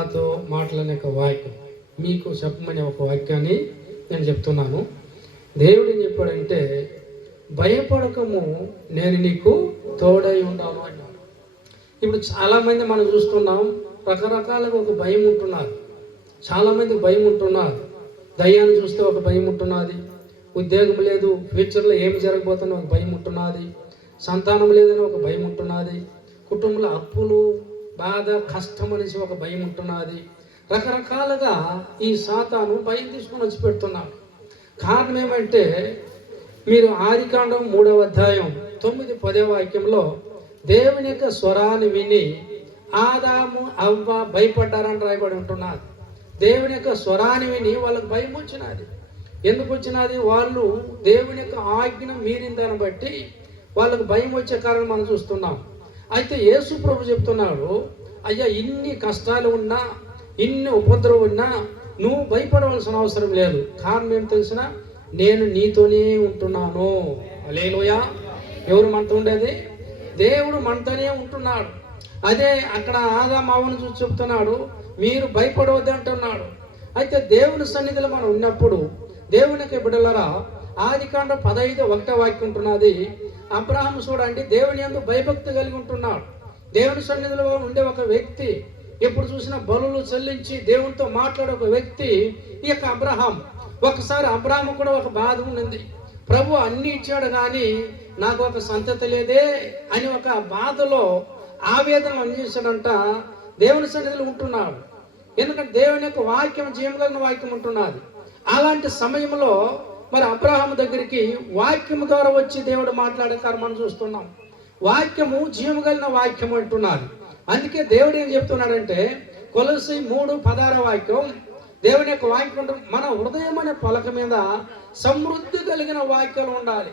నాతో మాట్లాడిన ఒక వాక్యం మీకు చెప్పమనే ఒక వాక్యాన్ని నేను చెప్తున్నాను. దేవుడు ఏం చెప్పాడంటే, భయపడకము, నేను నీకు తోడై ఉన్నాను అన్నాడు. ఇప్పుడు చాలామంది మనం చూస్తున్నాం, రకరకాలుగా ఒక భయం ఉంటున్నారు. చాలామంది భయం ఉంటున్నారు. దయ్యాన్ని చూస్తే ఒక భయం ఉంటున్నది, ఉద్యోగం లేదు, ఫ్యూచర్లో ఏమి జరగబోతున్న ఒక భయం ఉంటున్నది, సంతానం లేదని ఒక భయం ఉంటున్నది, కుటుంబంలో అప్పులు, బాధ, కష్టం అనేసి ఒక భయం ఉంటున్నది. రకరకాలుగా ఈ సాతాను భయం తీసుకుని వచ్చి పెడుతున్నాడు. కారణం ఏమంటే, మీరు ఆదికాండం 3వ అధ్యాయం 9-10 వాక్యంలో దేవుని యొక్క స్వరాన్ని విని ఆదాము అవ్వ భయపడ్డారని రాయబడి ఉంటున్నది. దేవుని యొక్క స్వరాన్ని విని వాళ్ళకు భయం వచ్చినది. ఎందుకు వచ్చినది? వాళ్ళు దేవుని యొక్క ఆజ్ఞను మీరిన దాన్ని బట్టి వాళ్ళకు భయం వచ్చే కారణం మనం చూస్తున్నాం. అయితే యేసు ప్రభు చెప్తున్నాడు, అయ్యా ఇన్ని కష్టాలు ఉన్నా, ఇన్ని ఉపద్రవం ఉన్నా నువ్వు భయపడవలసిన అవసరం లేదు. కారణం ఏం తెలిసిన, నేను నీతోనే ఉంటున్నాను. హల్లెలూయా. ఎవరు మనతో ఉండేది? దేవుడు మనతోనే ఉంటున్నాడు. అదే అక్కడ ఆదాము అవ్వను చూసి చెప్తున్నాడు, మీరు భయపడవద్దు అంటున్నాడు. అయితే దేవుని సన్నిధిలో మనం ఉన్నప్పుడు, దేవునికి బిడ్డలారా, ఆదికాండం 15:1 వాక్యం ఉంటున్నది. అబ్రహాము చూడండి, దేవుని యందు భయభక్తి కలిగి ఉంటున్నాడు. దేవుని సన్నిధిలో ఉండే ఒక వ్యక్తి, ఎప్పుడు చూసినా బలులు చెల్లించి దేవునితో మాట్లాడే ఒక వ్యక్తి ఈ యొక్క అబ్రహాం. ఒకసారి అబ్రహాము కూడా ఒక బాధ ఉన్నది. ప్రభు అన్ని ఇచ్చాడు కానీ నాకు ఒక సంతతి లేదే అని ఒక బాధలో ఆవేదన అందించాడంట. దేవుని సన్నిధిలో ఉంటున్నాడు. ఎందుకంటే దేవుని యొక్క వాక్యం జీవగలిగిన వాక్యం ఉంటున్నది. అలాంటి సమయంలో మరి అబ్రహాము దగ్గరికి వాక్యము ద్వారా వచ్చి దేవుడు మాట్లాడే కారణం మనం చూస్తున్నాం. వాక్యము జీవగలిగిన వాక్యం అంటున్నది. అందుకే దేవుడు ఏం చెప్తున్నాడంటే, కొలస్సీ 3:16 వాక్యం, దేవుని యొక్క వాక్యం మన హృదయం అనే పలక మీద సమృద్ధి కలిగిన వాక్యాలు ఉండాలి.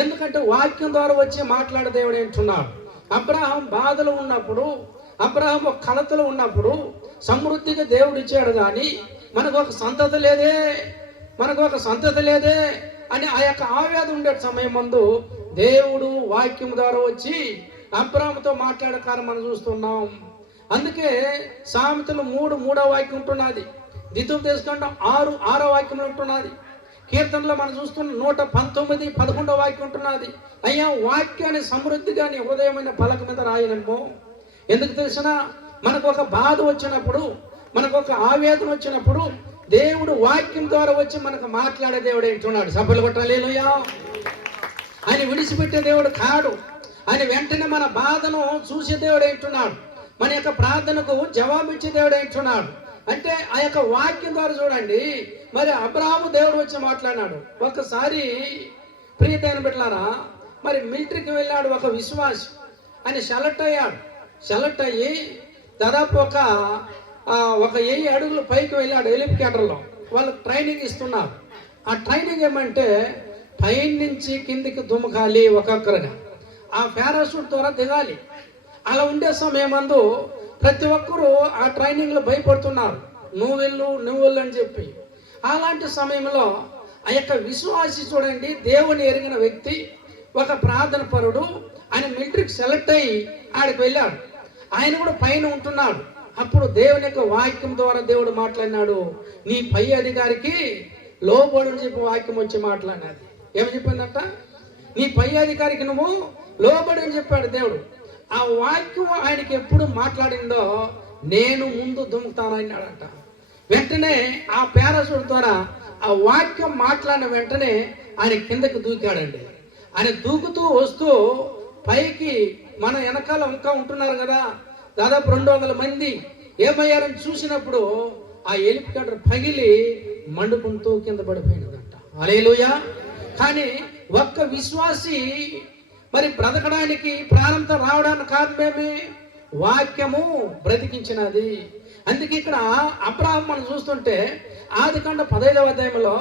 ఎందుకంటే వాక్యం ద్వారా వచ్చి మాట్లాడే దేవుడు అంటున్నాడు. అబ్రహాం బాధలో ఉన్నప్పుడు, అబ్రహాం ఒక కలతలో ఉన్నప్పుడు సమృద్ధిగా దేవుడు ఇచ్చాడు కానీ మనకు ఒక సంతతి లేదే, మనకు ఒక సంతతి లేదే అని ఆ యొక్క ఆవేదన ఉండే సమయం ముందు దేవుడు వాక్యం ద్వారా వచ్చి అబ్రహాముతో మాట్లాడే కారణం మనం చూస్తున్నాం. అందుకే సామెతలు 3:3 వాక్యం ఉంటున్నది. ద్వితీయోపదేశకాండం 6:6 వాక్యం ఉంటున్నది. కీర్తనలో మనం చూస్తున్న 119:11 వాక్యం ఉంటున్నది. అయ్యా వాక్యాన్ని సమృద్ధిగా నీ హృదయమైన పలక మీద రాయనమ్మో. ఎందుకు తెలిసినా, మనకు ఒక బాధ వచ్చినప్పుడు, మనకు ఒక ఆవేదన వచ్చినప్పుడు దేవుడు వాక్యం ద్వారా వచ్చి మనకు మాట్లాడే దేవుడు ఏంటున్నాడు. సభలు కొట్టాలి. హల్లెలూయా. ఆయన విడిచిపెట్టే దేవుడు కాడు. ఆయన వెంటనే మన బాధను చూసే దేవుడు ఏంటున్నాడు. మన యొక్క ప్రార్థనకు జవాబిచ్చే దేవుడు ఏంటున్నాడు. అంటే ఆ యొక్క వాక్యం ద్వారా చూడండి, మరి అబ్రహాము దేవుడు వచ్చి మాట్లాడినాడు. ఒకసారి ప్రియమైన బిడ్డలారా, మరి మిలిటరీకి వెళ్ళాడు ఒక విశ్వాసి. ఆయన సెలెక్ట్ అయ్యాడు. సెలెక్ట్ అయ్యి దాదాపు ఒక 1000 అడుగులు పైకి వెళ్ళాడు హెలికాప్టర్లో. వాళ్ళకి ట్రైనింగ్ ఇస్తున్నారు. ఆ ట్రైనింగ్ ఏమంటే, పైనుంచి కిందికి దుమకాలి ఒక్కొక్కరుగా, ఆ పారాషూట్ ద్వారా దిగాలి. అలా ఉండే సమయం అందు ప్రతి ఒక్కరూ ఆ ట్రైనింగ్లో భయపడుతున్నారు, నువ్వు వెళ్ళు అని చెప్పి. అలాంటి సమయంలో ఆ యొక్క విశ్వాసి చూడండి, దేవుని ఎరిగిన వ్యక్తి, ఒక ప్రార్థన పరుడు, ఆయన మిలిటరీకి సెలెక్ట్ అయ్యి ఆడికి వెళ్ళాడు. ఆయన కూడా పైన ఉంటున్నాడు. అప్పుడు దేవుని యొక్క వాక్యం ద్వారా దేవుడు మాట్లాడినాడు, నీ పై అధికారికి లోబడు అని చెప్పి వాక్యం వచ్చి మాట్లాడినది. ఏమని చెప్పిందంట? నీ పై అధికారికి నువ్వు లోబడి అని చెప్పాడు దేవుడు. ఆ వాక్యం ఆయనకి ఎప్పుడు మాట్లాడిందో, నేను ముందు దుముకుతానన్నాడంట. వెంటనే ఆ పారాషూట్ ద్వారా ఆ వాక్యం మాట్లాడిన వెంటనే ఆయన కిందకి దూకాడండి. ఆయన దూకుతూ వస్తూ పైకి మన వెనకాల ఇంకా ఉంటున్నారు కదా, దాదాపు 200 మంది ఏమయ్యారని చూసినప్పుడు ఆ హెలికాప్టర్ పగిలి మండుకుంటూ కింద పడిపోయినదంట. హల్లెలూయా. కానీ ఒక్క విశ్వాసి మరి బ్రతకడానికి, ప్రాణంతో రావడానికి కారణమేమి? వాక్యము బ్రతికించినది. అందుకే ఇక్కడ అబ్రహాం మనం చూస్తుంటే ఆదికాండం 15వ అధ్యాయంలో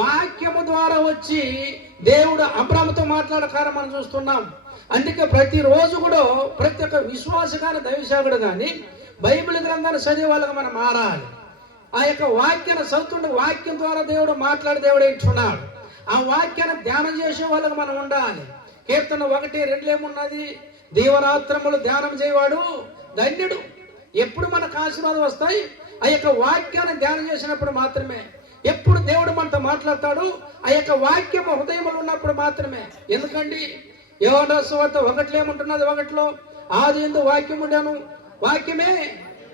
వాక్యము ద్వారా వచ్చి దేవుడు అబ్రహాముతో మాట్లాడే కారణం మనం చూస్తున్నాం. అందుకే ప్రతిరోజు కూడా ప్రతి ఒక్క విశ్వాస కానీ దైవసేవకుడు కానీ బైబిల్ గ్రంథాన్ని చదివే వాళ్ళగా మనం మారాలి. ఆ యొక్క వాక్యాన్ని చదువుతుండే వాక్యం ద్వారా దేవుడు మాట్లాడే దేవుడు ఏంటున్నాడు. ఆ వాక్యాన్ని ధ్యానం చేసే వాళ్ళగా మనం ఉండాలి. కీర్తన 1:2 ఏమున్నది? దీవరాత్రములు ధ్యానం చేయవాడు ధన్యుడు. ఎప్పుడు మనకు ఆశీర్వాదం వస్తాయి? ఆ యొక్క వాక్యాన్ని ధ్యానం చేసినప్పుడు మాత్రమే. ఎప్పుడు దేవుడు మనతో మాట్లాడతాడు? ఆ యొక్క వాక్యం హృదయంలో ఉన్నప్పుడు మాత్రమే. ఎందుకండి? యోహాను సువార్త 1 ఏముంటున్నది? 1లో ఆది యందు వాక్యం ఉండెను, వాక్యమే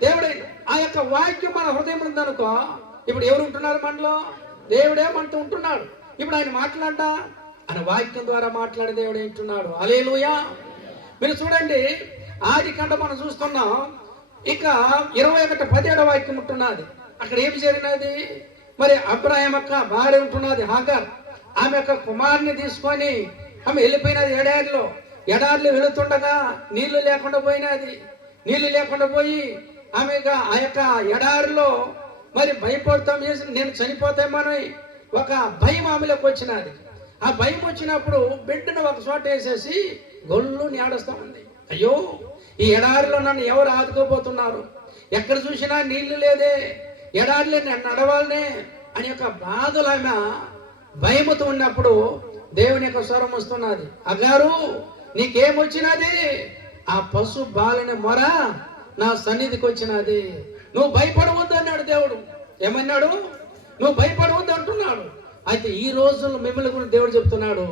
దేవుడే. ఆ యొక్క వాక్యం మన హృదయం ఉందనుకో, ఇప్పుడు ఎవరు ఉంటున్నారు మనలో? దేవుడే మనతో ఉంటున్నాడు. ఇప్పుడు ఆయన మాట్లాడ్డా, ఆయన వాక్యం ద్వారా మాట్లాడే దేవుడే ఉంటున్నాడు. హల్లెలూయా. మీరు చూడండి, ఆది కాండ మనం చూస్తున్నాం. ఇక 21:17 వాక్యం ఉంటున్నది. అక్కడ ఏమి జరిగినది? మరి అబ్రాహాం యొక్క భార్య ఉంటున్నది హాగర్. ఆమె యొక్క కుమారుని తీసుకొని ఆమె వెళ్ళిపోయినది ఎడారిలో వెళుతుండగా నీళ్లు లేకుండా పోయినది. నీళ్లు లేకుండా పోయి ఆమె ఆ యొక్క ఎడారిలో మరి భయపడతాం చేసి నేను చనిపోతామని ఒక భయం ఆమెలోకి వచ్చినది. ఆ భయం వచ్చినప్పుడు బిడ్డను ఒక చోట వేసేసి గొల్లు నేడుస్తూ ఉంది. అయ్యో, ఈ ఎడారిలో నన్ను ఎవరు ఆదుకోబోతున్నారు? ఎక్కడ చూసినా నీళ్లు లేదే, ఎడారిలో నన్ను నడవాలనే అని యొక్క బాధలు ఆమె భయముతో ఉన్నప్పుడు దేవుని యొక్క స్వరం వస్తున్నది. అగారు, నీకేమొచ్చినది? ఆ పశు బాలని మొర నా సన్నిధికి వచ్చినది. నువ్వు భయపడవద్దు అన్నాడు దేవుడు. ఏమన్నాడు? నువ్వు భయపడవద్దు అంటున్నాడు. అయితే ఈ రోజుల్లో మిమ్మల్ని కూడా దేవుడు చెప్తున్నాడు,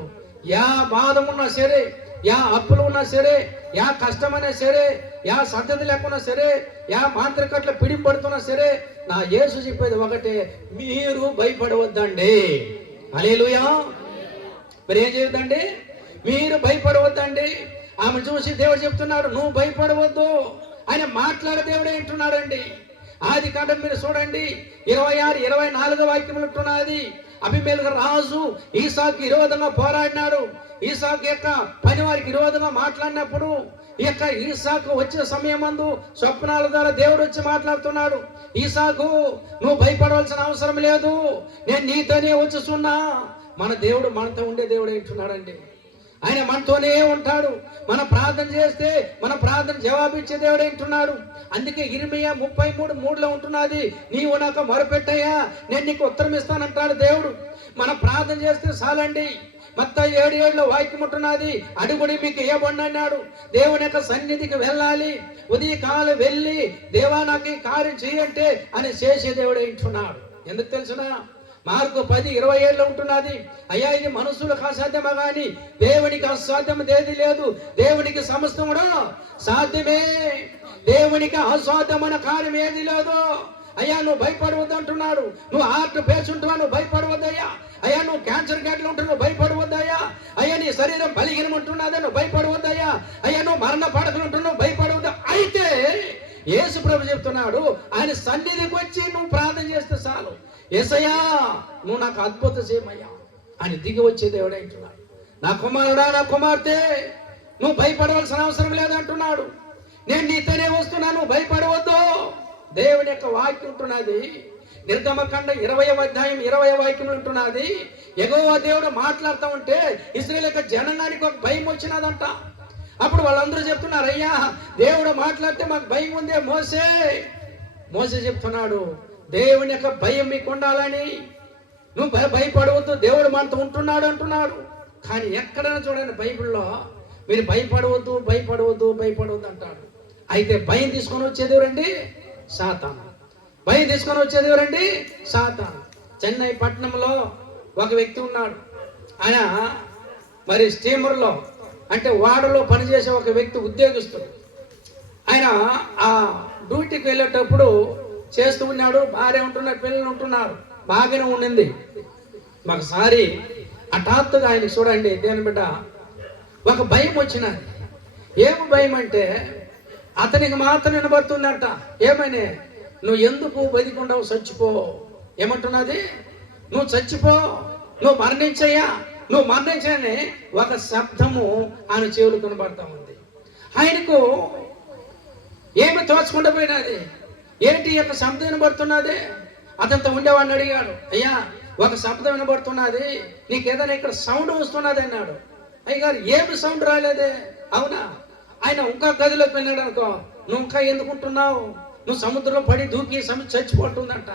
యా బాధం ఉన్నా సరే, యా అప్పులు ఉన్నా సరే, యా కష్టమైనా సరే, యా సంతతి లేకున్నా సరే, యా మాంత్రికట్ల పిడిపడుతున్నా సరే, నా యేసు చెప్పేది ఒకటే, మీరు భయపడవద్దండి. హల్లెలూయా. మరి ఏం చేయొద్దండి? మీరు భయపడవద్దండి. ఆమె చూసి దేవుడు చెప్తున్నాడు, నువ్వు భయపడవద్దు. ఆయన మాట్లాడే దేవుడే అంటున్నాడండి. ఆది కాండం మీరు చూడండి, 26, 24 వాక్యములు ఉంటున్నది. అబీమెలెకు రాజు ఈసాకు విరోధంగా పోరాడినాడు. ఈసాకు యొక్క పని వారికి విరోధంగా మాట్లాడినప్పుడు ఈ యొక్క ఈసాకు వచ్చే సమయం మందు స్వప్నాల ద్వారా దేవుడు వచ్చి మాట్లాడుతున్నాడు. ఈసాకు, నువ్వు భయపడవలసిన అవసరం లేదు, నేను నీతోనే వచ్చుచున్నా. మన దేవుడు మనతో ఉండే దేవుడు అంటున్నాడండి. ఆయన మనతోనే ఉంటాడు. మనం ప్రార్థన చేస్తే మన ప్రార్థన జవాబిచ్చే దేవుడు అంటున్నాడు. అందుకే ఇర్మియా 33:3 ఉంటున్నది, నీవు నాకు మొరపెట్టయ్యా, నేను నీకు ఉత్తరం ఇస్తానంటాడు దేవుడు. మనం ప్రార్థన చేస్తే చాలండి. మత్తయి 7:7 వాక్యం ఉంటున్నది, అడుగుడి మీకు ఇవ్వబడును అన్నాడు. దేవుని యొక్క సన్నిధికి వెళ్ళాలి, ఉదయకాలం వెళ్ళి దేవా నాకు ఈ కార్యం చేయంటే అని చేసే దేవుడు అంటున్నాడు. ఎందుకు తెలుసునా? మార్కు 10:27 ఉంటున్నది, అయ్యా ఇది మనుషులకు అసాధ్యమా కానీ దేవునికి అసాధ్యం ఏది లేదు, దేవునికి సమస్తం కూడా సాధ్యమే, దేవునికి అసాధ్యమైన కార్యం ఏది లేదు. అయ్యా నువ్వు భయపడవద్దు అంటున్నాడు. నువ్వు హార్ట్ పేషెంట్ నువ్వు భయపడవద్దయ్యా. అయ్యా నువ్వు క్యాన్సర్ గడ్డలు ఉంటున్నావు, నువ్వు భయపడవద్దయ్యా. అయ్యా నీ శరీరం బలహీనం ఉంటున్నదే, నువ్వు భయపడవద్దయ్యా. అయ్యా నువ్వు మరణ పడకలు ఉంటున్నావు, భయపడవద్దు. అయితే యేసు ప్రభు చెప్తున్నాడు, ఆయన సన్నిధికి వచ్చి నువ్వు ప్రార్థన చేస్తే చాలు, యేసయ్యా నువ్వు నాకు అద్భుతం చేయమయ్యా అని దిగి వచ్చే దేవుడు అంటున్నాడు. నా కుమారుడా, నా కుమార్తె, నువ్వు భయపడవలసిన అవసరం లేదంటున్నాడు. నేను నీతోనే వస్తున్నా, నువ్వు భయపడవద్దు. దేవుని యొక్క వాక్యం ఉంటున్నది. నిర్గమకాండ 20వ అధ్యాయం 20వ వాక్యం ఉంటున్నది. యెహోవా దేవుడు మాట్లాడుతూ ఉంటే ఇశ్రాయేలు యొక్క జనాంగానికి ఒక భయం వచ్చినదంట. అప్పుడు వాళ్ళందరూ చెప్తున్నారు, అయ్యా దేవుడు మాట్లాడితే మాకు భయం ఉందే. మోసే చెప్తున్నాడు, దేవుని యొక్క భయం మీకు ఉండాలని, నువ్వు భయపడవద్దు, దేవుడు మనతో ఉంటున్నాడు అంటున్నాడు. కానీ ఎక్కడైనా చూడండి బైబిల్లో మీరు భయపడవద్దు అంటాడు. అయితే భయం తీసుకొని వచ్చేది ఎవరండి? సాతాను. భయం తీసుకొని వచ్చేది ఎవరండి? సాతాను. చెన్నై పట్టణంలో ఒక వ్యక్తి ఉన్నాడు. ఆయన మరి స్టీమర్లో అంటే వాడలో పనిచేసే ఒక వ్యక్తి, ఉద్యోగస్తుడు. ఆయన ఆ డ్యూటీకి వెళ్ళేటప్పుడు చేస్తూ ఉన్నాడు, భార్య ఉంటున్నారు, పిల్లలు ఉంటున్నారు, బాగానే ఉండింది. ఒకసారి హఠాత్తుగా ఆయన చూడండి దేని బిడ్డ ఒక భయం వచ్చినది. ఏమి భయం అంటే అతనికి మాత్రం వినబడుతుందంట. ఏమని? నువ్వు ఎందుకు బతికుండవు, చచ్చిపో. ఏమంటున్నది? నువ్వు చచ్చిపో, నువ్వు మరణించని ఒక శబ్దము ఆయన చెవులు కనబడతా ఉంది. ఆయనకు ఏమి తోచకుండా పోయినది. ఏంటి యొక్క శబ్దం వినబడుతున్నది? అతనితో ఉండేవాడిని అడిగాడు, అయ్యా ఒక శబ్దం వినబడుతున్నది, నీకు ఏదైనా ఇక్కడ సౌండ్ వస్తున్నది అన్నాడు. అయ్యగారు ఏమి సౌండ్ రాలేదే. అవునా? ఆయన ఇంకా గదిలోకి వెళ్ళాడు అనుకో, నువ్వు ఇంకా ఎందుకుంటున్నావు, నువ్వు సముద్రంలో పడి దూకి చచ్చిపోతుందంట,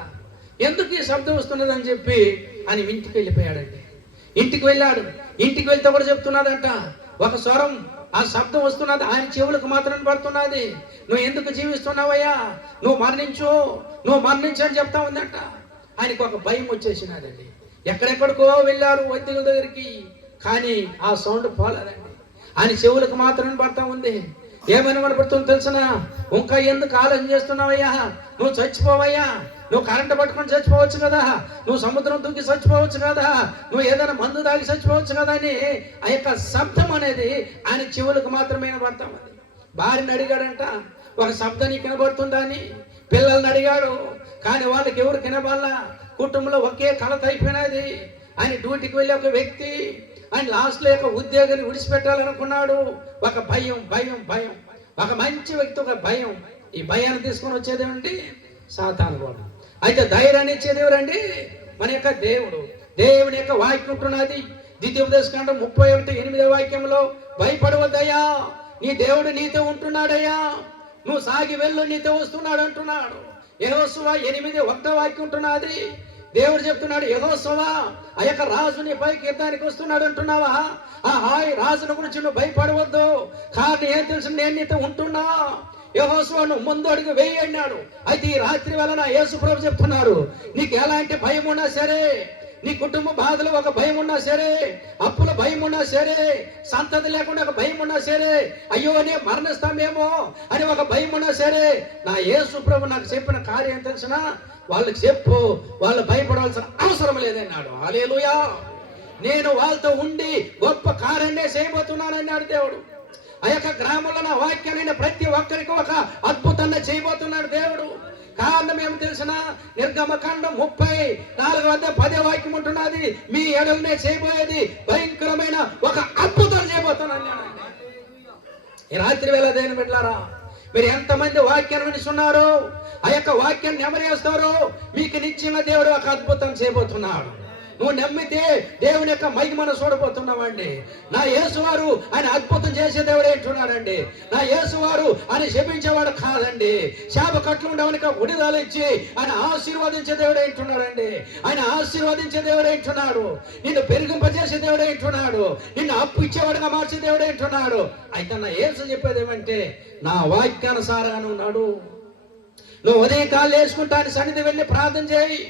ఎందుకు ఈ శబ్దం వస్తున్నది అని చెప్పి ఆయన ఇంటికి వెళ్ళిపోయాడండి. ఇంటికి వెళ్ళాడు. ఇంటికి వెళ్తే కూడా చెప్తున్నదంట, ఒక స్వరం, ఆ శబ్దం వస్తున్నది, ఆయన చెవులకు మాత్రం పడుతున్నది. నువ్వు ఎందుకు జీవిస్తున్నావయ్యా, నువ్వు మరణించు అని చెప్తా ఉందంట. ఆయనకు ఒక భయం వచ్చేసినదండి. ఎక్కడెక్కడికో వెళ్ళారు వైద్యుల దగ్గరికి, కానీ ఆ సౌండ్ పోలేదండి. ఆయన చెవులకు మాత్రం పడతా ఉంది. ఏమైనా కనపడుతుందో తెలిసిన, ఇంకా ఎందుకు ఆలోచన చేస్తున్నావయ్యా, నువ్వు చచ్చిపోవయ్యా, నువ్వు కరెంటు పట్టుకొని చచ్చిపోవచ్చు కదా, నువ్వు సముద్రం దూకి చచ్చిపోవచ్చు కదా, నువ్వు ఏదైనా మందు తాగి చచ్చిపోవచ్చు కదా అని ఆ యొక్క శబ్దం అనేది ఆయన చెవులకు మాత్రమే వినబడతా ఉంది. భార్యని అడిగాడంట, ఒక శబ్దం నీకు వినబడుతుందా అని. పిల్లల్ని అడిగాడు, కానీ వాళ్ళకి ఎవరు వినబడాల. కుటుంబంలో ఒకే కలత అయిపోయినది. ఆయన డ్యూటీకి వెళ్ళే ఒక వ్యక్తి, ఆయన లాస్ట్లో యొక్క ఉద్యోగాన్ని విడిచిపెట్టాలనుకున్నాడు. ఒక భయం, ఒక మంచి వ్యక్తి ఒక భయం. ఈ భయాన్ని తీసుకొని వచ్చేదేమండి సాతాను కూడా. అయితే ధైర్యాన్ని ఇచ్చేది ఎవరండి? మన యొక్క దేవుడు. దేవుని యొక్క వాక్యం ఉంటున్నది. ద్వితీయోపదేశకాండం 31:8 వాక్యంలో, భయపడవద్దయ్యా, నీ దేవుడు నీతో ఉంటున్నాడయ్యా, నువ్వు సాగి వెళ్ళు, నీతో వస్తున్నాడు అంటున్నాడు. యెహోషువ 8:1 వాక్యం ఉంటున్నది. దేవుడు చెప్తున్నాడు, యెహోషువ ఆ యొక్క రాజుని పైకి యుద్ధానికి వస్తున్నాడు అంటున్నావా? ఆ హాయ్ రాజుని గురించి నువ్వు భయపడవద్దు, కానీ ఏం తెలుసు, నేను నీతో ఉంటున్నా. యెహోషువ నువ్వు ముందు అడుగు వేయి అన్నాడు. అయితే ఈ రాత్రి వేళ నా యేసు ప్రభు చెప్తున్నారు, నీకు ఎలాంటి భయం ఉన్నా సరే, నీ కుటుంబ బాధలు ఒక భయం ఉన్నా సరే, అప్పుల భయం ఉన్నా సరే, సంతతి లేకుండా ఒక భయం ఉన్నా సరే, అయ్యో నేను మరణిస్తామేమో అని ఒక భయం ఉన్నా సరే, నా యేసు ప్రభు నాకు చెప్పిన కార్యం తెలిసిన వాళ్ళకి చెప్పు, వాళ్ళు భయపడవలసిన అవసరం లేదన్నాడు. హల్లెలూయా. నేను వాళ్ళతో ఉండి గొప్ప కార్యాన్ని చేయబోతున్నాను అన్నాడు దేవుడు. ఆ యొక్క గ్రామంలో నా వాక్యాన్ని ప్రతి ఒక్కరికి ఒక అద్భుతాన్ని చేయబోతున్నాడు దేవుడు. కారణం ఏమి తెలిసిన, నిర్గమకాండం 34:10 వాక్యం ఉంటున్నది, మీ ఎడలనే చేయబోయేది భయంకరమైన ఒక అద్భుతం చేయబోతున్నాను. ఈ రాత్రి వేళ దేని బిడ్డలారా, మీరు ఎంతమంది వాక్యాన్ని వినిస్తున్నారు, ఆ యొక్క వాక్యాన్ని నెమరేస్తారో, మీకు నిశ్చయంగా దేవుడు ఒక అద్భుతం చేయబోతున్నాడు. నువ్వు నమ్మితే దేవుని యొక్క మహిమను చూడబోతున్నావండి. నా యేసువారు ఆయన అద్భుతం చేసే దేవుడు ఏంటున్నాడండి. నా యేసువారు ఆయన శపించేవాడు కాదండి. శాప కట్లు ఉండవనికి విడుదల ఇచ్చి ఆయన ఆశీర్వదించే దేవుడు ఏంటున్నాడండి. ఆయన ఆశీర్వదించే దేవుడు ఏంటున్నాడు. నిన్ను పెరిగింపజేసే దేవుడు ఏంటున్నాడు. నిన్ను అప్పు ఇచ్చేవాడుగా మార్చే దేవుడు ఏంటున్నాడు. అయితే నా యేసు చెప్పేది ఏమంటే, నా వాక్యానుసారంగా ఉన్నాడు. నువ్వు ఉదయం కాళ్ళు వేసుకుంటా అని సన్నిధి వెళ్ళి ప్రార్థన చేయి.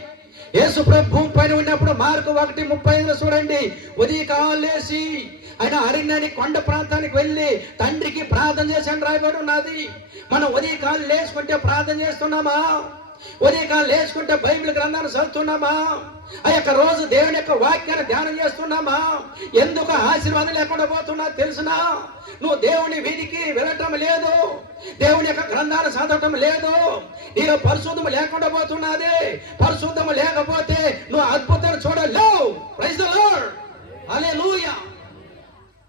యేసు ప్రభు భూమి పైన ఉన్నప్పుడు మార్కు 1:35 చూడండి, ఉదయకాలేసి ఆయన అరణ్యానికి కొండ ప్రాంతానికి వెళ్ళి తండ్రికి ప్రార్థన చేశాను రాయబడి ఉన్నది. మనం ఉదయకాలు లేచుకుంటే ప్రార్థన చేస్తున్నామా? ఉదయకాలు లేచుకుంటే బైబిల్ గ్రంథాన్ని చదువుతున్నామా? ఆ యొక్క రోజు దేవుని యొక్క వాక్యాన్ని ధ్యానం చేస్తున్నామా? ఎందుకు ఆశీర్వాదం లేకుండా పోతున్నా తెలుసునా? నువ్వు దేవుని వీధికి వెళ్ళటం లేదు, దేవుని యొక్క గ్రంథాన్ని చదవటం లేదు, నీలో పరిశుద్ధం లేకుండా పోతున్నది. పరిశుద్ధం లేకపోతే నువ్వు అద్భుతాన్ని చూడలేవు. Praise the Lord. హల్లెలూయా.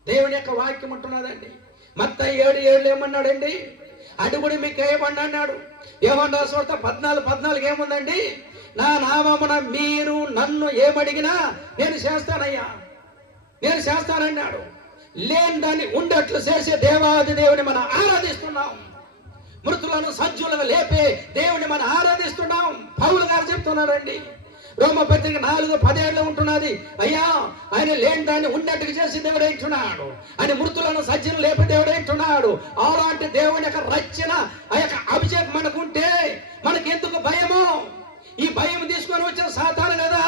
దేవుని యొక్క వాక్యం ఉంటున్నదండి. మత్తయి 7:7 ఏమన్నాడండి? అడుగుడు మీకు ఏమన్నా అన్నాడు. ఏమన్నా చూడ 14:14 ఏముందండి? నా నామమున మీరు నన్ను ఏమడిగినా నేను చేస్తానయ్యా, నేను చేస్తానన్నాడు. లేని దాన్ని ఉండట్లు చేసే దేవాది దేవుని మనం ఆరాధిస్తున్నాం. మృతులను సజ్జులను లేపే దేవుని మనం ఆరాధిస్తున్నాం. పౌలు గారు చెప్తున్నారండి, రోమపత్రిక 4:17 ఉంటున్నది, అయ్యా ఆయన లేని దాన్ని ఉన్నట్టుగా చేసి దేవుడు ఏంటున్నాడు, ఆయన మృతులను సజ్జను లేపే దేవుడు ఏంటున్నాడు. అలాంటి దేవుని యొక్క రచన, ఆ యొక్క అభిషేకం మనకుంటే మనకెందుకు భయము? ఈ భయం తీసుకొని వచ్చిన సాతాను కదా.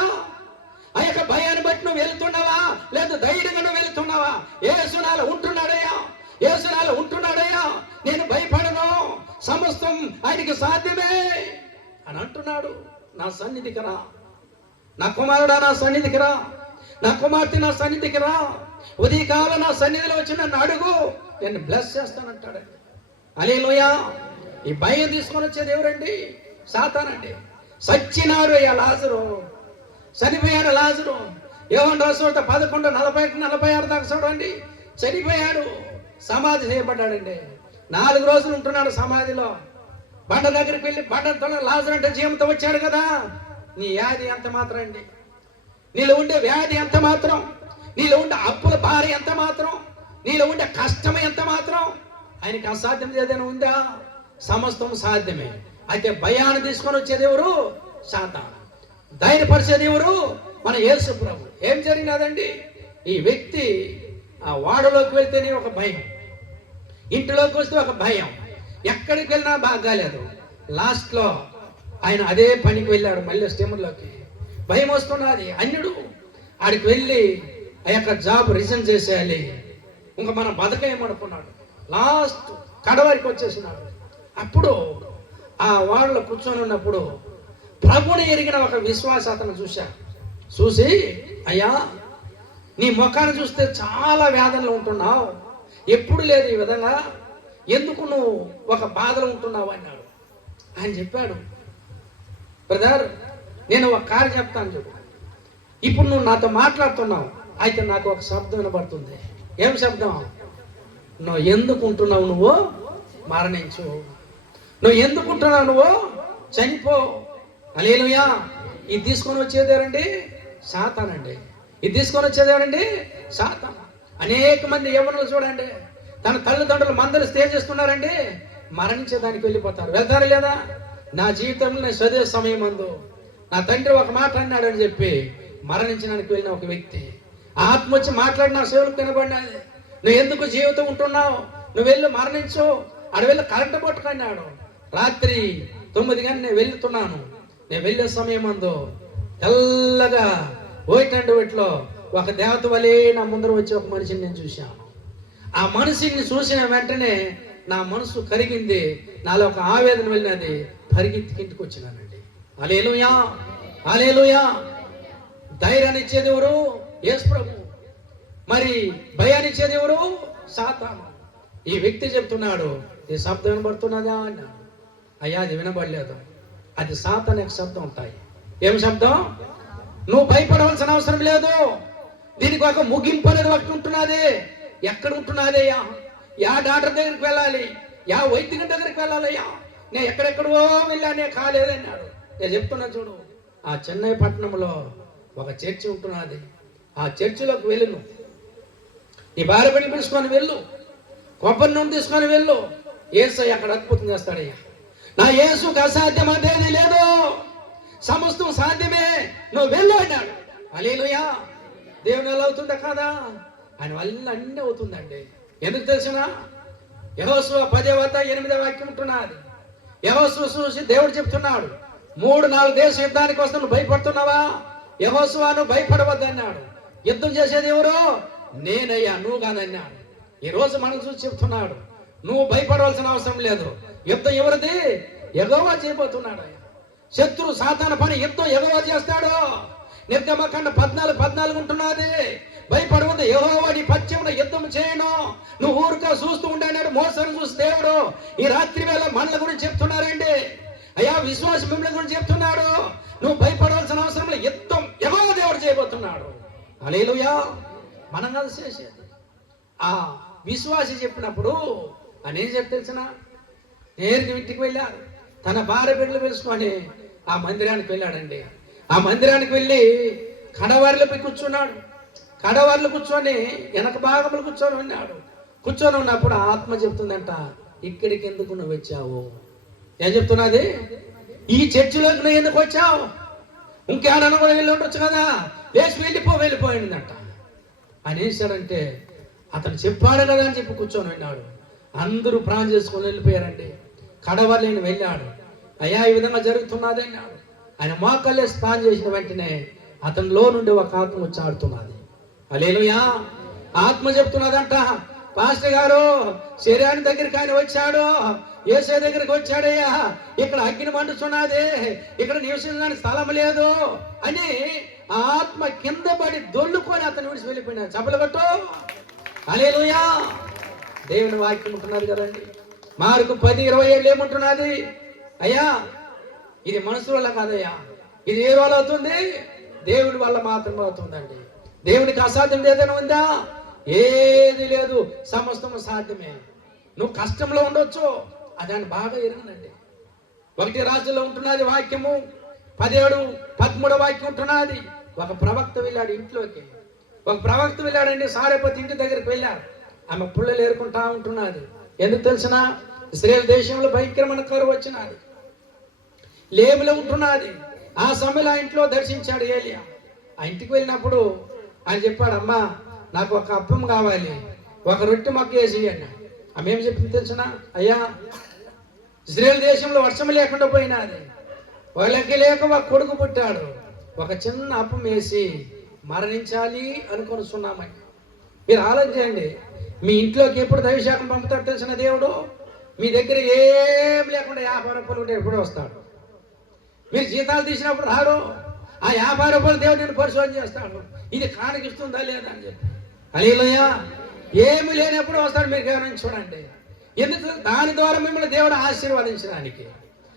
ఆ యొక్క భయాన్ని బట్టి నువ్వు వెళుతున్నావా, లేదా ధైర్యంగా నువ్వు వెళుతున్నావా? యేసునాలో ఉంటున్నాడయ్యా, యేసునాలో ఉంటున్నాడయ్యా, నేను భయపడను, సమస్తం ఆయనకి సాధ్యమే అని అంటున్నాడు. నా సన్నిధికి రా, నా కుమారుడా నా సన్నిధికి రా, నా కుమార్తె నా సన్నిధికి రా, ఉదయకాలం నా సన్నిధిలో వచ్చి నన్ను అడుగు, నేను బ్లెస్ చేస్తానంటాడండి. హల్లెలూయా. ఈ భయం తీసుకొని వచ్చేది ఎవరండి? సాతానండి. సచ్చినాడు అయ్యా లాజరు, చనిపోయాడు లాజరు. యోహాను రాసువార్త 11:41-46 దాకా చూడండి. చనిపోయాడు, సమాధి చేయబడ్డాడండి. 4 రోజులు ఉంటున్నాడు సమాధిలో. బండ దగ్గరికి వెళ్ళి బండతో లాజరు అంటే జీవంతో వచ్చాడు కదా. నీ వ్యాధి ఎంత మాత్రం అండి, నీలో ఉండే వ్యాధి ఎంత మాత్రం, నీలో ఉండే అప్పుల భార్య ఎంత మాత్రం, నీలో ఉండే కష్టం ఎంత మాత్రం, ఆయనకి అసాధ్యం ఏదైనా ఉందా? సమస్తం సాధ్యమే. అయితే భయాన్ని తీసుకొని వచ్చేది ఎవరు? సాతాను. ధైర్యపరిచేది ఎవరు? మన యేసు ప్రభు. ఏం జరిగినదండి? ఈ వ్యక్తి ఆ వాడలోకి వెళ్తేనే ఒక భయం, ఇంటిలోకి వస్తే ఒక భయం, ఎక్కడికి వెళ్ళినా బాగాలేదు. లాస్ట్లో ఆయన అదే పనికి వెళ్ళాడు, మళ్ళీ స్టీమర్లోకి. భయం వస్తున్నది. అన్యుడు ఆడికి వెళ్ళి ఆ యొక్క జాబ్ రిజైన్ చేసేయాలి, ఇంకా మనం బతకేయమనుకున్నాడు. లాస్ట్ కడవరికి వచ్చేసినాడు. అప్పుడు ఆ వాళ్ళలో కూర్చొని ఉన్నప్పుడు ప్రభుని ఎరిగిన ఒక విశ్వాస అతను చూసి, అయ్యా నీ ముఖాన్ని చూస్తే చాలా వేదనలు ఉంటున్నావు, ఎప్పుడు లేదు ఈ విధంగా, ఎందుకు నువ్వు ఒక బాధలో ఉంటున్నావు అన్నాడు. ఆయన చెప్పాడు, బ్రదర్ నేను ఒక కార్యం చెప్తాను చూడు, ఇప్పుడు నువ్వు నాతో మాట్లాడుతున్నావు, అయితే నాకు ఒక శబ్దం వినబడుతుంది. ఏం శబ్దం? నువ్వు ఎందుకు ఉంటున్నావు, నువ్వు మరణించు, నువ్వు ఎందుకు ఉంటున్నావు, నువ్వు చనిపో. హల్లెలూయా. ఇది తీసుకొని వచ్చేదేనండి సాతానండి, ఇది తీసుకొని వచ్చేదేనండి సాతాను. అనేక మంది యవ్వనులు చూడండి, తన తల్లిదండ్రులు మందలిస్తే ఏం చేస్తున్నారండి, మరణించేదానికి వెళ్ళిపోతారు. వెళ్తారు లేదా? నా జీవితంలో నేను చదివే సమయం అందు నా తండ్రి ఒక మాట అన్నాడని చెప్పి మరణించడానికి వెళ్ళిన ఒక వ్యక్తి ఆత్మ వచ్చి మాట్లాడి నా సేవలకు కనబడినది. నువ్వు ఎందుకు జీవితం ఉంటున్నావు, నువ్వు వెళ్ళి మరణించు, అడవిలో కరెంటు పట్టుకున్నాడు. రాత్రి 9 గంటలు నేను వెళ్తున్నాను. నేను వెళ్ళే సమయం అందు తెల్లగా ఓయిట్లో ఒక దేవత వలె నా ముందర వచ్చి ఒక మనిషిని నేను చూశాను. ఆ మనిషిని చూసిన వెంటనే నా మనసు కరిగింది, నాలో ఒక ఆవేదన వెళ్ళినది, పరిగెత్తికి ఇంటికి వచ్చినానండి. హల్లెలూయా, హల్లెలూయా. ధైర్యాన్ని ఇచ్చేది ఎవరు? యేసు ప్రభు. మరి భయాన్ని ఇచ్చేది ఎవరు? సాతాను. ఈ వ్యక్తి చెప్తున్నాడు, ఈ శబ్దం వినబడుతున్నదా అన్నాడు. అయ్యా అది వినబడలేదు, అది సాతాను యొక్క శబ్దం ఉంటాయి. ఏం శబ్దం? నువ్వు భయపడవలసిన అవసరం లేదు, దీనికి ఒక ముగింపు అనేది ఒకటి ఉంటున్నది. ఎక్కడ ఉంటున్నది అయ్యా? యా డాక్టర్ దగ్గరికి వెళ్ళాలి, యా వైద్యుని దగ్గరికి వెళ్ళాలయ్యా, నేను ఎక్కడెక్కడో వెళ్ళానే కాలేదన్నాడు. నేను చెప్తున్నా చూడు, ఆ చెన్నై పట్టణంలో ఒక చర్చి ఉంటున్నది. ఆ చర్చిలోకి వెళ్ళు, నువ్వు నీ భార్య బిడ్డలు పిలుచుకొని వెళ్ళు, కొబ్బరి నూనె తీసుకొని వెళ్ళు, యేసయ్య అక్కడ అద్భుతం చేస్తాడయ్యా. నా యేసుకు అసాధ్యం అంటేది లేదు, సమస్తం సాధ్యమే, నువ్వు వెళ్ళు అన్నాడు. హల్లెలూయా. దేవుని ఎలా అవుతుందా కాదా? ఆయన వల్ల అన్నీ అవుతుందండి. ఎందుకు తెలిసిన? యెహోషువ 10:8 వాక్యం ఉంటున్నది. యెహోషువ చూసి దేవుడు చెప్తున్నాడు, 3-4 దేశ యుద్ధానికి వస్తే నువ్వు భయపడుతున్నావా? యెహోషువ నువ్వు భయపడవద్దన్నాడు. యుద్ధం చేసేది ఎవరు? నేనయ్యా, నువ్వు కాదన్నాడు. ఈ రోజు మనం చూసి చెప్తున్నాడు, నువ్వు భయపడవలసిన అవసరం లేదు. యుద్ధం ఎవరిది? యెహోవా చేయబోతున్నాడు. శత్రు సాతాను పని యుద్ధం యెహోవా చేస్తాడు. నిర్గమకాండ 14 ఉంటున్నది. భయపడవద్దు, యెహోవా నీ పక్షమున యుద్ధం చేయను, నువ్వు ఊరుగా చూస్తూ ఉండన్నాడు. మోసను చూసి దేవుడు ఈ రాత్రి వేళ మనల గురించి చెప్తున్నారండి. అయ్యా విశ్వాసం మిమ్మల్ని గురించి చెప్తున్నాడు, నువ్వు భయపడవలసిన అవసరం లేదు, యుద్ధం యెహోవా దేవుడు చేయబోతున్నాడు. హల్లెలూయా. మనం కాదు చేసేది. ఆ విశ్వాసి చెప్పినప్పుడు అని ఏం చెప్పి తెలిసిన, నేరుగా ఇంటికి వెళ్ళాడు, తన భార్య బిడ్డలు పిలుచుకొని ఆ మందిరానికి వెళ్ళాడండి. ఆ మందిరానికి వెళ్ళి కడవారిలో పోయి కూర్చున్నాడు. కడవారిలో కూర్చొని వెనక భాగంలో కూర్చొని ఉన్నాడు. కూర్చొని ఉన్నప్పుడు ఆత్మ చెప్తుందంట, ఇక్కడికి ఎందుకు నువ్వు వచ్చావు? ఏం చెప్తున్నది? ఈ చర్చిలోకి నువ్వు ఎందుకు వచ్చావు? ఇంకేడన్నా కూడా వెళ్ళి ఉండొచ్చు కదా, లేచి వెళ్ళిపోయిందంట. అని వేసాడంటే అతను చెప్పాడు కదా అని చెప్పి కూర్చొని వెళ్ళాడు. అందరూ ప్రాణం చేసుకొని వెళ్ళిపోయారండి. కడవలేని వెళ్ళాడు. అయ్యా ఈ విధంగా జరుగుతున్నది అన్నాడు. ఆయన మోకాళ్ళే స్నానం చేసిన వెంటనే అతనిలో నుండి ఒక ఆత్మ వచ్చి ఆడుతున్నది. హల్లెలూయా. ఆత్మ చెప్తున్నదంట, పాస్టర్ గారు శరీరాన్ని దగ్గరికి ఆయన వచ్చాడు, యేసయ్య దగ్గరికి వచ్చాడయ్యా, ఇక్కడ అగ్ని మండుతున్నది, ఇక్కడ నివసించడానికి స్థలం లేదు అని ఆ ఆత్మ కింద పడి దొల్లుకొని అతను విడిచి వెళ్ళిపోయినాడు. చప్పలు కొట్టు. హల్లెలూయా. దేవుని వాక్యం ఉంటున్నది కదండి. మార్కు 10:27 ఏముంటున్నది? అయ్యా ఇది మనుషుల వల్ల కాదయ్యా, ఇది ఏ వల్ల అవుతుంది? దేవుడి వల్ల మాత్రమే అవుతుందండి. దేవునికి అసాధ్యం ఏదైనా ఉందా? ఏది లేదు, సమస్తము సాధ్యమే. నువ్వు కష్టంలో ఉండొచ్చు, అదాన్ని బాగా ఎరుగునండి. 1 రాజుల్లో ఉంటున్నది వాక్యము, 17-13 వాక్యం ఉంటున్నది. ఒక ప్రవక్త వెళ్ళాడు ఇంట్లోకి. ఒక ప్రవక్త వెళ్ళాడండి, సారేపతి ఇంటి దగ్గరికి వెళ్ళాడు. ఆమె పుల్లలు ఏరుకుంటా ఉంటున్నది. ఎందుకు తెలిసిన? ఇశ్రాయేలు దేశంలో భయంకరమైన కరువు వచ్చినది. లేబులో ఉంటున్నది. ఆ సమయంలో ఆ ఇంట్లో దర్శించాడు ఏలియా. ఆ ఇంటికి వెళ్ళినప్పుడు ఆయన చెప్పాడు, అమ్మా నాకు ఒక అప్పం కావాలి, ఒక రొట్టె మొక్క వేసి అన్న. ఆమె ఏం చెప్పింది తెలుసిన? అయ్యా, ఇజ్రాయేల్ దేశంలో వర్షం లేకుండా పోయినది, వాళ్ళకి లేక ఒక కొడుకు పుట్టాడు, ఒక చిన్న అప్పం వేసి మరణించాలి అనుకొనిస్తున్నామని. మీరు ఆలోచించండి, మీ ఇంట్లోకి ఎప్పుడు దైవశాఖం పంపుతాడు తెలిసిన దేవుడు? మీ దగ్గర ఏం లేకుండా 50 రూపాయలు ఉంటే ఎప్పుడో వస్తాడు. మీరు జీతాలు తీసినప్పుడు రాడు. ఆ 50 రూపాయలు దేవుడు నేను పరిశోధన చేస్తాడు, ఇది కానికిస్తుందా లేదా అని చెప్పి. హల్లెలూయా. ఏమి లేనప్పుడు వస్తాడు. మీరు గమనించి చూడండి. ఎందుకు? దాని ద్వారా మిమ్మల్ని దేవుడు ఆశీర్వదించడానికి.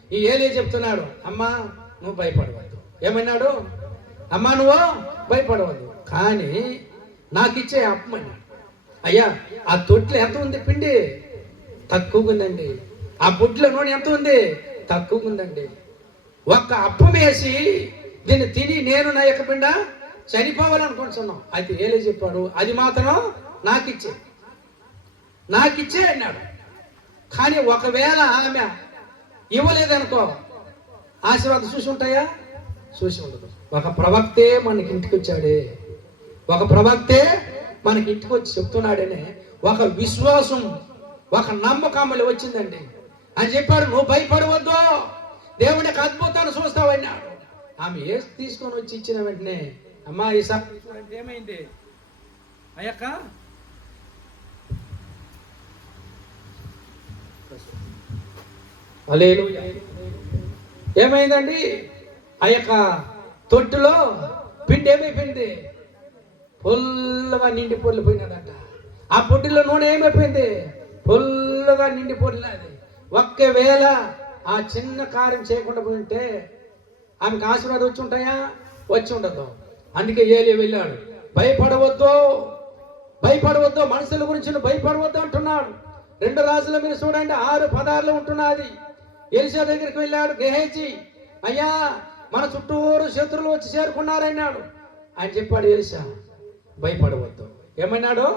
ఈ ఏలియా చెప్తున్నాడు, అమ్మా నువ్వు భయపడవద్దు. ఏమన్నాడు? అమ్మా నువ్వు భయపడవద్దు, కానీ నాకు ఇచ్చే అప్పమని. అయ్యా, ఆ తొట్లో ఎంత ఉంది? పిండి తక్కువగా ఉందండి. ఆ బుడ్లో నూనె ఎంత ఉంది? తక్కువగా ఉందండి. ఒక్క అప్పం వేసి దీన్ని తిని నేను నా యొక్క పిండ చనిపోవాలనుకుంటున్నాం. అయితే ఏలే చెప్పాడు, అది మాత్రం నాకిచ్చే అన్నాడు. కానీ ఒకవేళ ఆమె ఇవ్వలేదనుకో, ఆశీర్వాదం చూసి ఉంటాయా? చూసి ఉండదు. ఒక ప్రవక్తే మనకి ఇంటికి వచ్చాడే, ఒక ప్రవక్తే మనకి ఇంటికి వచ్చి చెప్తున్నాడనే ఒక విశ్వాసం, ఒక నమ్మకం వచ్చిందండి. అని చెప్పాడు, నువ్వు భయపడవద్దు, దేవుడికి అద్భుతాన్ని చూస్తావన్నాడు. ఆమె ఏసు తీసుకొని వచ్చి ఇచ్చిన వెంటనే, అమ్మా ఈసారి ఏమైంది? అయ్యక్క హల్లెలూయా. ఏమైందండి? ఆ యొక్క తొట్టులో పిండి ఏమైపోయింది? ఫుల్గా నిండి పొర్లిపోయినదంట. ఆ పొట్టిలో నూనె ఏమైపోయింది? ఫుల్గా నిండి పొర్లినది. ఒక్కవేళ ఆ చిన్న కార్యం చేయకుండా పోయింటే ఆమెకు ఆశీర్వాదం వచ్చి ఉంటాయా? వచ్చి ఉండదు. అందుకే ఏలియా వెళ్ళాడు, భయపడవద్దు, భయపడవద్దు, మనుషుల గురించి భయపడవద్దు అంటున్నాడు. 2 రాజుల మీరు చూడండి 6:16 ఉంటున్నది. ఎలీషా దగ్గరికి వెళ్ళాడు గెహజీ, అయ్యా మన చుట్టూరు శత్రువులు వచ్చి చేరుకున్నారన్నాడు. ఆయన చెప్పాడు, ఎలీషా భయపడవద్దు. ఏమన్నాడు?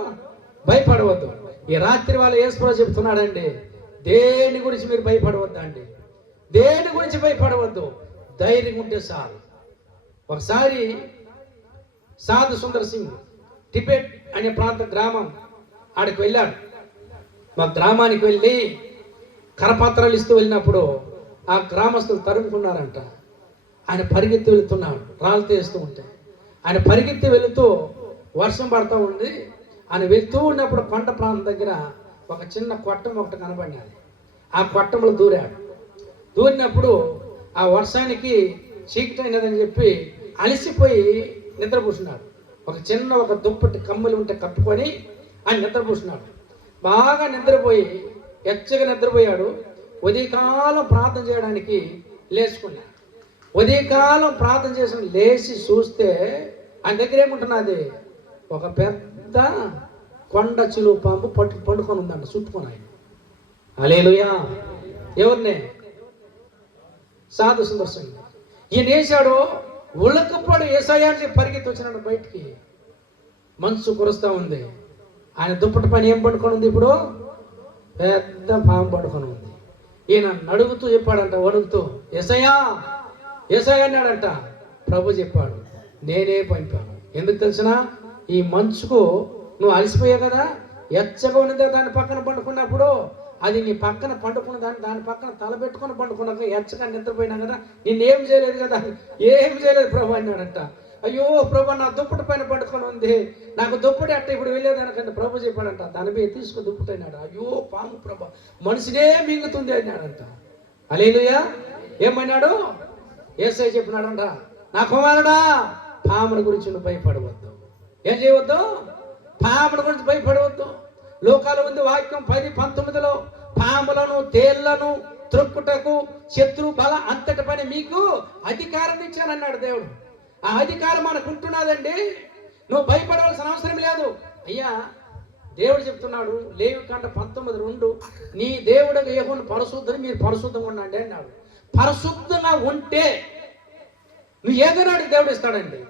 భయపడవద్దు. ఈ రాత్రి వాళ్ళ యేసుప్రభు చెప్తున్నాడండి, దేని గురించి మీరు భయపడవద్దు అండి, దేని గురించి భయపడవద్దు, ధైర్యం ఉంటే చాలు. ఒకసారి సాధు సుందర్ సింగ్ టిబెట్ అనే ప్రాంత గ్రామం ఆడికి వెళ్ళాడు. మా గ్రామానికి వెళ్ళి కరపత్రాలు ఇస్తూ వెళ్ళినప్పుడు ఆ గ్రామస్తులు తరుముకున్నారంట. ఆయన పరిగెత్తి వెళుతున్నాడు, రాళ్ళతో వేస్తూ ఉంటే. ఆయన పరిగెత్తి వెళుతూ వర్షం పడుతూ ఉంది. ఆయన వెళ్తూ ఉన్నప్పుడు కొండ ప్రాంతం దగ్గర ఒక చిన్న కొట్టం ఒకటి కనబడినది. ఆ కొట్టంలో దూరాడు. దూరినప్పుడు ఆ వర్షానికి చీకటి అయినదని చెప్పి అలసిపోయి నిద్రపూసినాడు. ఒక దుప్పటి కమ్మలు ఉంటే కప్పుకొని ఆయన నిద్రపూసినాడు. బాగా నిద్రపోయి ఎచ్చగా నిద్రపోయాడు. ఉదయకాలం ప్రార్థన చేయడానికి లేచుకున్నాడు. ఉదయకాలం ప్రార్థన చేసిన లేచి చూస్తే ఆయన దగ్గర ఏముంటున్నది? ఒక పెద్ద కొండ చిలువ పాము పండుకొని ఉందండి, చుట్టుకొని. ఆయన హల్లెలూయా. ఎవరినే? సాధు సుందర్ సింగ్. ఈయన వేసాడు, ఉలకపడు ఏసాయాన్ని పరిగెత్తి వచ్చినాడు బయటికి. మనసు కురుస్తూ ఉంది. ఆయన దుప్పటి పని ఏం పండుకొని ఉంది? ఇప్పుడు పెద్ద పాము పండుకొని ఉంది. ఈయన నడుగుతూ చెప్పాడంట, వణుకుతూ, ఏసయ్యా ఏసయ్యా అన్నాడంట. ప్రభు చెప్పాడు, నేనే పంపాను. ఎందుకు తెలిసిన? ఈ మంచుకు నువ్వు అలసిపోయావు కదా, ఎచ్చగా ఉన్నదే దాని పక్కన పండుకున్నప్పుడు, అది నీ పక్కన పండుకున్న దాని పక్కన తల పెట్టుకొని పండుకున్నాక ఎచ్చగా నిద్రపోయినా కదా, నిన్నేం చేయలేదు కదా. ఏం చేయలేదు ప్రభు అన్నాడంట. అయ్యో ప్రభు, నా దుప్పటి పైన పండుకొని ఉంది, నాకు దుప్పటి అట్ట ఇప్పుడు వెళ్ళేదానికంటే ప్రభు చెప్పాడంట, దాని మీద తీసుకుని దుప్పటి అన్నాడు. అయ్యో పాము ప్రభు మనిషినే మింగుతుంది అన్నాడంట. హల్లెలూయా. ఏమన్నాడు? యేసయ్య చెప్పినాడంట, నా కుమారుడా, పాముల గురించి నువ్వు భయపడవద్దు. ఏం చేయవద్దు? పాముల గురించి భయపడవద్దు. లోకాల ఉంది వాక్యం 10:19లో, పాములను తేళ్లను త్రొక్కుటకు శత్రు బల అంతటి పని మీకు అధికారం ఇచ్చానన్నాడు దేవుడు. ఆ అధికారం మనకు ఉంటున్నదండి. నువ్వు భయపడవలసిన అవసరం లేదు. అయ్యా దేవుడు చెప్తున్నాడు, లేవికాండ 19:2, నీ దేవుడు యెహోవా పరిశుద్ధుడు, మీరు పరిశుద్ధంగా ఉండండి అన్నాడు. పరిశుద్ధంగా ఉంటే నువ్వు ఏదైనాడు దేవుడు ఇస్తాడండి.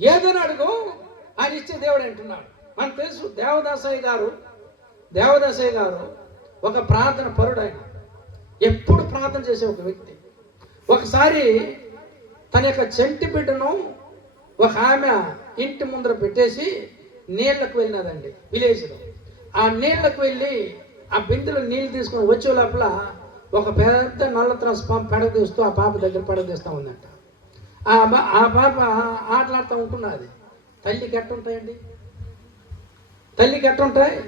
ఏదైనాడుగు ఆయన ఇచ్చే దేవుడు అంటున్నాడు. మనకు తెలుసు, దేవదాసయ్య గారు ఒక ప్రార్థన పరుడు. ఆయన ఎప్పుడు ప్రార్థన చేసే ఒక వ్యక్తి. ఒకసారి తన యొక్క చంటి బిడ్డను ఒక ఆమె ఇంటి ముందర పెట్టేసి నీళ్ళకు వెళ్ళినదండి విలేజ్లో. ఆ నీళ్ళకు వెళ్ళి ఆ బిందెలో నీళ్ళు తీసుకుని వచ్చే లోపల ఒక పెద్ద నల్ల త్రాసు పాప పెడదీస్తూ ఆ పాప దగ్గర పెడదీస్తూ ఉందంట. ఆ పాప ఆటలాడుతూ ఉంటున్నది. తల్లికి ఎట్టుంటాయండి? తల్లికి ఎట్టుంటాయి?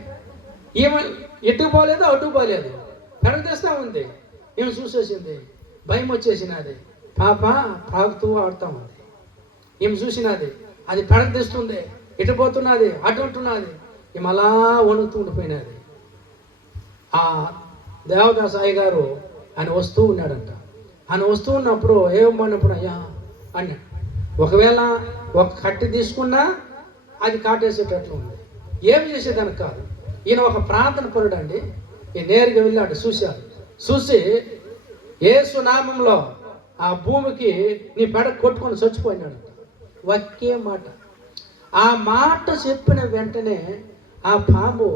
ఈమె ఎటు పోలేదు అటు పోలేదు, పెడదీస్తూ ఉంది. ఈమె చూసేసింది, భయం వచ్చేసినది. పాప తాగుతూ ఆడుతూ ఉంది. ఈమె చూసినది, అది పెడదీస్తుంది, ఎటు పోతున్నది అటు ఉంటున్నది. ఈమె అలా వణుకుతూ ఉండిపోయినది. ఆ దేవదాస్ సాయి గారు ఆయన వస్తూ ఉన్నాడంట. ఆయన వస్తూ ఉన్నప్పుడు ఏమన్నప్పుడు అయ్యా అన్నాడు. ఒకవేళ ఒక కట్టి తీసుకున్నా అది కాటేసేటట్లు ఉంది, ఏమి చేసేదానికి కాదు. ఈయన ఒక ప్రార్థన పరుడు అండి. ఈయన నేరుగా వెళ్ళాడు, చూసి యేసు నామంలో ఆ భూమికి నీ పెడ కొట్టుకొని చచ్చిపోయినాడు. ఒకే మాట. ఆ మాట చెప్పిన వెంటనే ఆ పాము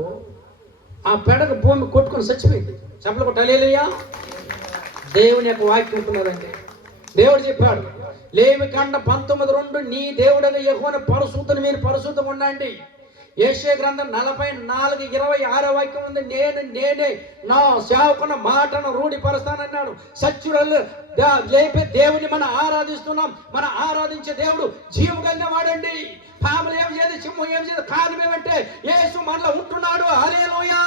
ఆ పెడకు భూమి కొట్టుకొని చచ్చిపోయింది. చెప్పలు కొట్టాలేయ్యా. దేవుని యొక్క వాక్యం ఉంటున్నారండి. దేవుడు చెప్పాడు లేవికాండం 19:2, నీ దేవుడైన యెహోవా పరిశుద్ధుని మీరు పరిశుద్ధంగా ఉండండి. యెషయా గ్రంథం 44:26 వాక్యం ఉంది, నేనే నా సేవకున్న మాటను రూఢిపరుస్తానన్నాడు. సత్యుడలు లేపే దేవుని మనం ఆరాధిస్తున్నాం. మనం ఆరాధించే దేవుడు జీవుడంగా వాడండి. పాములు ఏం చేయదు, సింహం ఏం చేయదు. కారణం ఏమంటే యేసు మనలో ఉంటున్నాడు. హల్లెలూయా.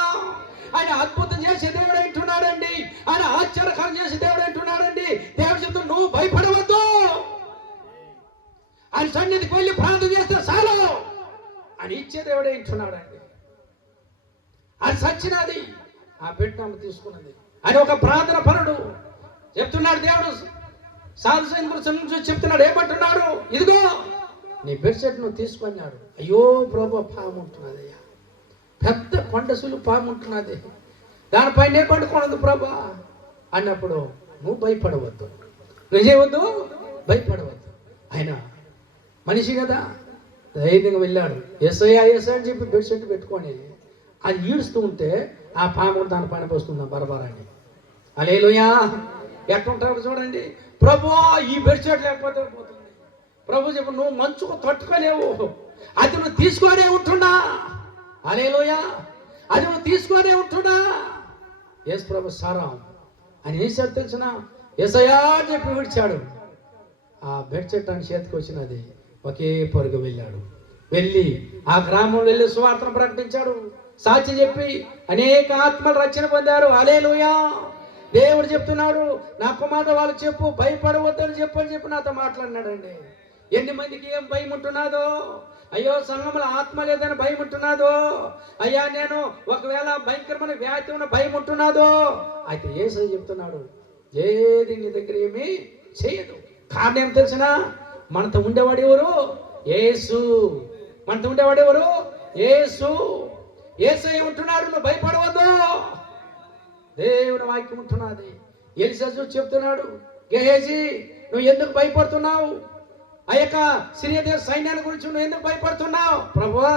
ఆయన అద్భుతం చేసే దేవుడు అంటున్నాడండి. ఆయన ఆశ్చర్యకరం చేసే దేవుడు అంటున్నాడండి. దేవుడు చెప్తూ నువ్వు భయపడవద్దు, ఆయన సన్నిధికి వెళ్ళి ప్రార్థన చేస్తే చాలు అని ఇచ్చే దేవుడే అంటున్నాడండి. అది సచ్చినది, ఆ బిడ్డ తీసుకున్నది. అని ఒక ప్రార్థన పరుడు చెప్తున్నాడు. దేవుడు సాధుసైన్ గురించి చెప్తున్నాడు. ఏమంటున్నాడు? ఇదిగో నీ బెడ్ సెట్ నువ్వు తీసుకున్నాడు. అయ్యో ప్రభు, పాము ఉంటున్నది అయ్యా, పెద్ద కొండసులు పాము ఉంటున్నది, దానిపైన పండుకోనదు ప్రభా అన్నప్పుడు నువ్వు భయపడవద్దు, నువ్వు చేయవద్దు, భయపడవద్దు. ఆయన మనిషి కదా, ధైర్యంగా వెళ్ళాడు. ఎస్ఐ అని చెప్పి బెడ్ సెట్ పెట్టుకొని అది ఈడుస్తూ ఉంటే ఆ పాము దానిపైన పోస్తుంది బరబరాన్ని. హల్లెలూయా. ఎట్లుంటారు చూడండి. ప్రభు ఈ బెడ్ సెట్ లేకపోతే పోతుంది. ప్రభు చెప్పు నువ్వు మంచుకు తట్టుకోలేవు, అది నువ్వు తీసుకొనే ఉంటున్నా. హల్లెలూయా. అది నువ్వు తీసుకొనే ఉంటున్నా. యేసు ప్రభు సారం అని ఏం చేసి తెలిసిన యేసయ్యా అని చెప్పి విడిచాడు. ఆ బెడ్ సెట్ అని చేతికి వచ్చినది. ఒకే పరుగు వెళ్ళాడు. వెళ్ళి ఆ గ్రామం వెళ్ళి సువార్తను ప్రకటించాడు. సాక్షి చెప్పి అనేక ఆత్మలు రక్షణ పొందారు. హల్లెలూయా. దేవుడు చెప్తున్నాడు, నా కుమారుడు వాళ్ళు చెప్పు, భయపడవద్దని చెప్పు అని చెప్పి నాతో మాట్లాడినాడండి. ఎన్ని మందికి ఏం భయం ఉంటున్నాదో, అయ్యో సంఘంలో ఆత్మ లేదని భయం ఉంటున్నాదో, అయ్యా నేను ఒకవేళ భయంకరమైన వ్యాధి ఉన్న భయం ఉంటున్నాదో, అయితే యేసయ్య చెప్తున్నాడు ఏది నీ దగ్గర ఏమీ చేయదు. కారణం ఏం తెలిసినా మనతో ఉండేవాడు ఎవరు? యేసు. మనతో ఉండేవాడు ఎవరు? యేసు. యేసయ్య ఉంటున్నాడు, నువ్వు భయపడవద్దు. దేవుని వాక్యం ఉంటున్నది. ఎలీషా చెప్తున్నాడు, గేహజీ నువ్వు ఎందుకు భయపడుతున్నావు? ఆ యొక్క సిరియా దేశ సైన్యాల గురించి నువ్వు ఎందుకు భయపడుతున్నావు? ప్రభువా